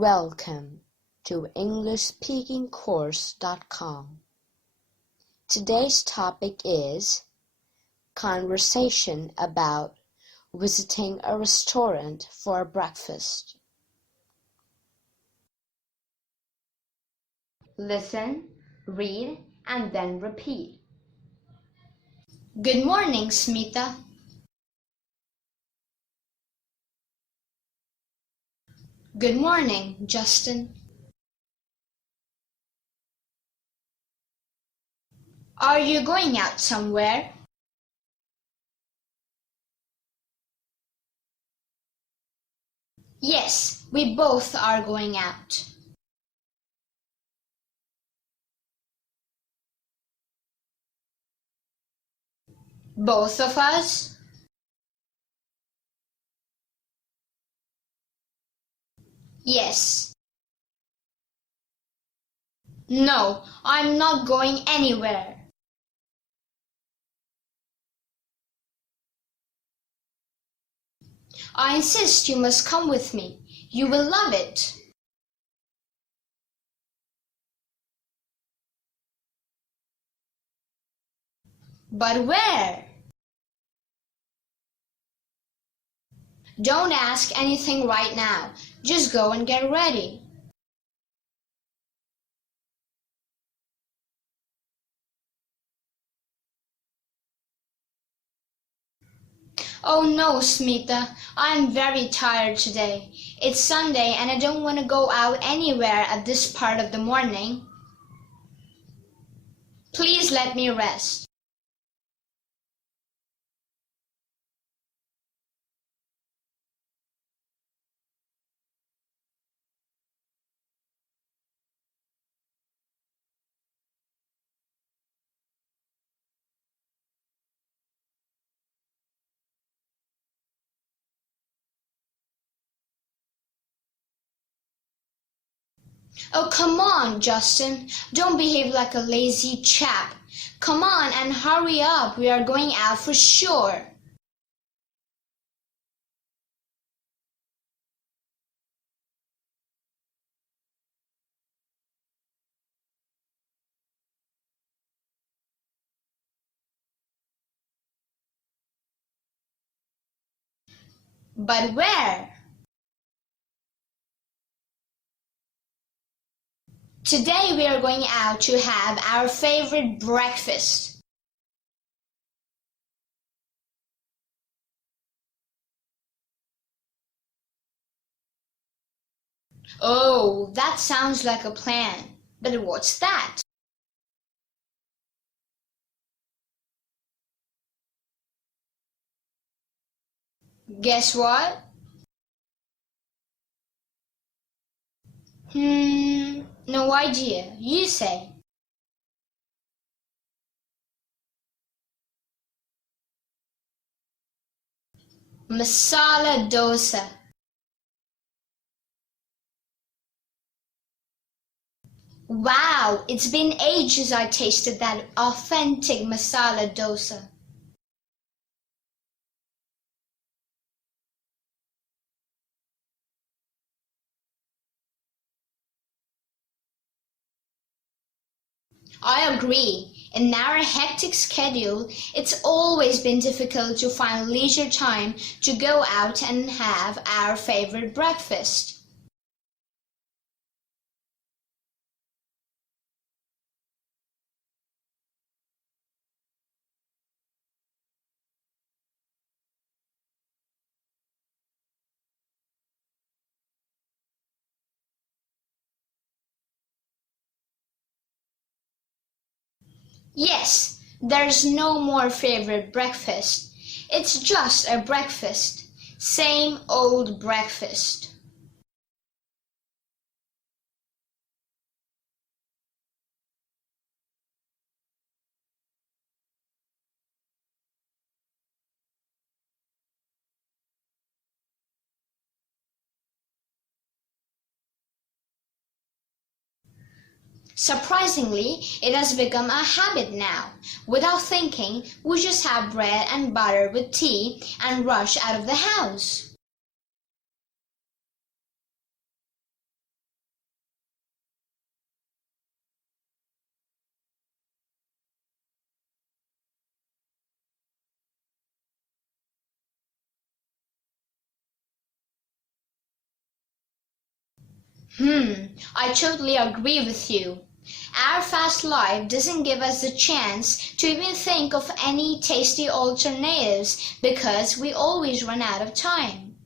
Welcome to EnglishSpeakingCourse.com. Today's topic is conversation about visiting a restaurant for breakfast. Listen, read, and then repeat. Good morning, Smita. Good morning, Justin. Are you going out somewhere? Yes, we both are going out. Both of us? Yes. No, I'm not going anywhere. I insist you must come with me. You will love it. But where? Don't ask anything right now. Just go and get ready. Oh no, Smita, I'm very tired today. It's Sunday and I don't want to go out anywhere at this part of the morning. Please let me rest. Oh, come on, Justin. Don't behave like a lazy chap. Come on and hurry up. We are going out for sure. But where? Today we are going out to have our favorite breakfast. Oh, that sounds like a plan. But what's that? Guess what? No idea. You say. Masala dosa. Wow, it's been ages I tasted that authentic masala dosa. I agree. In our hectic schedule, it's always been difficult to find leisure time to go out and have our favorite breakfast. Yes, there's no more favorite breakfast. It's just a breakfast. Same old breakfast. Surprisingly, it has become a habit now. Without thinking, we just have bread and butter with tea and rush out of the house. I totally agree with you. Our fast life doesn't give us the chance to even think of any tasty alternatives because we always run out of time.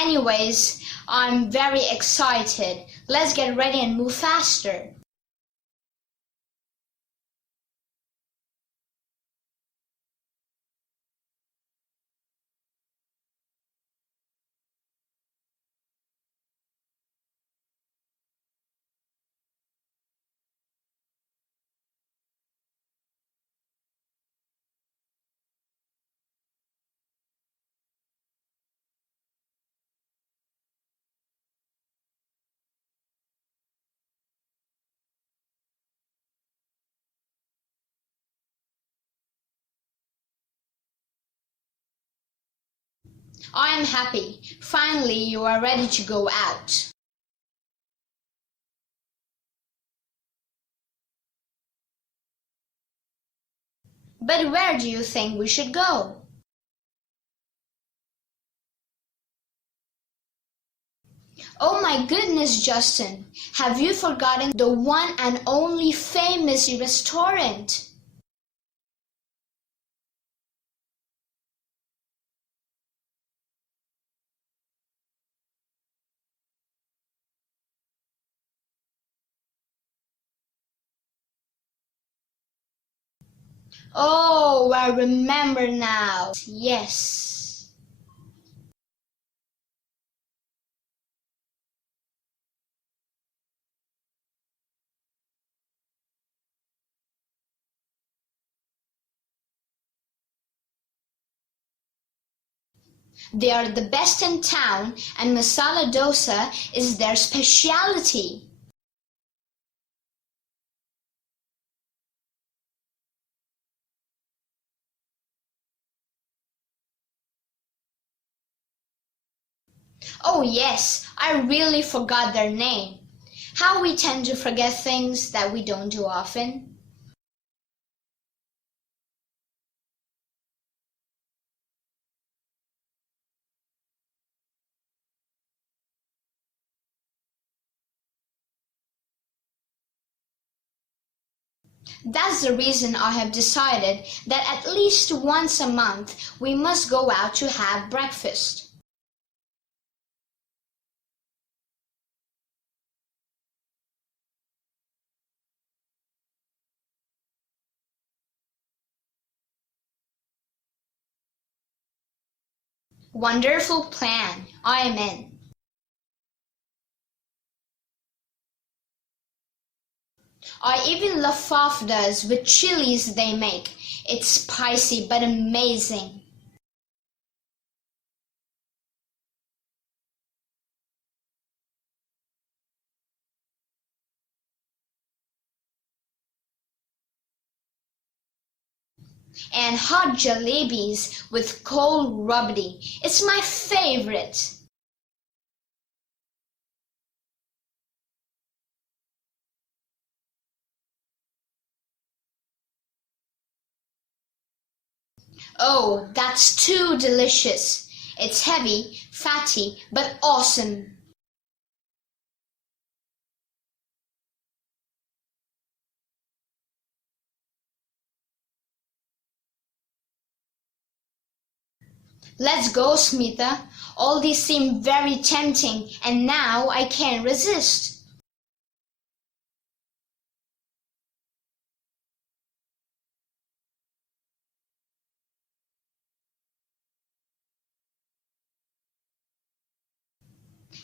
Anyways, I'm very excited. Let's get ready and move faster. I am happy. Finally, you are ready to go out. But where do you think we should go? Oh my goodness, Justin, have you forgotten the one and only famous restaurant? Oh, I remember now. Yes. They are the best in town and masala dosa is their specialty. Oh yes, I really forgot their name. How we tend to forget things that we don't do often. That's the reason I have decided that at least once a month we must go out to have breakfast. Wonderful plan. I am in. I even love fafdas with chilies they make. It's spicy but amazing. And hot jalebis with cold rabdi. It's my favorite. Oh, that's too delicious. It's heavy, fatty, but awesome. Let's go, Smita. All these seem very tempting, and now I can't resist.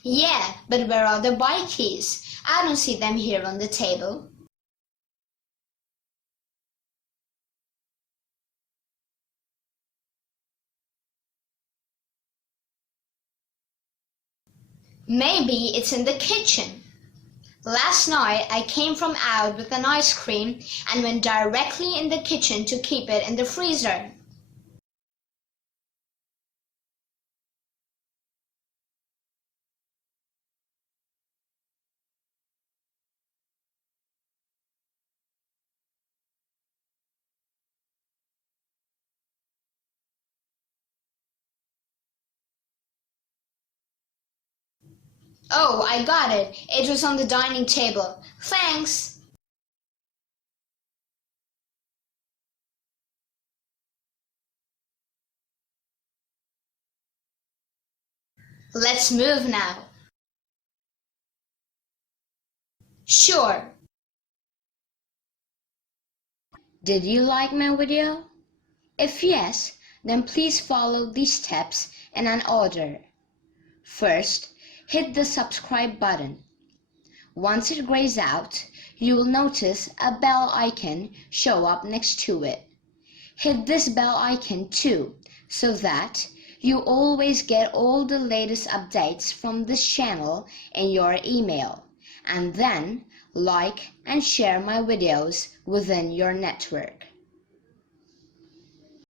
Yeah, but where are the bike keys? I don't see them here on the table. Maybe it's in the kitchen. Last night I came from out with an ice cream and went directly in the kitchen to keep it in the freezer. Oh, I got it. It was on the dining table. Thanks. Let's move now. Sure. Did you like my video? If yes, then please follow these steps in an order. First, hit the subscribe button. Once it grays out, you will notice a bell icon show up next to it. Hit this bell icon too, so that you always get all the latest updates from this channel in your email. And then like and share my videos within your network.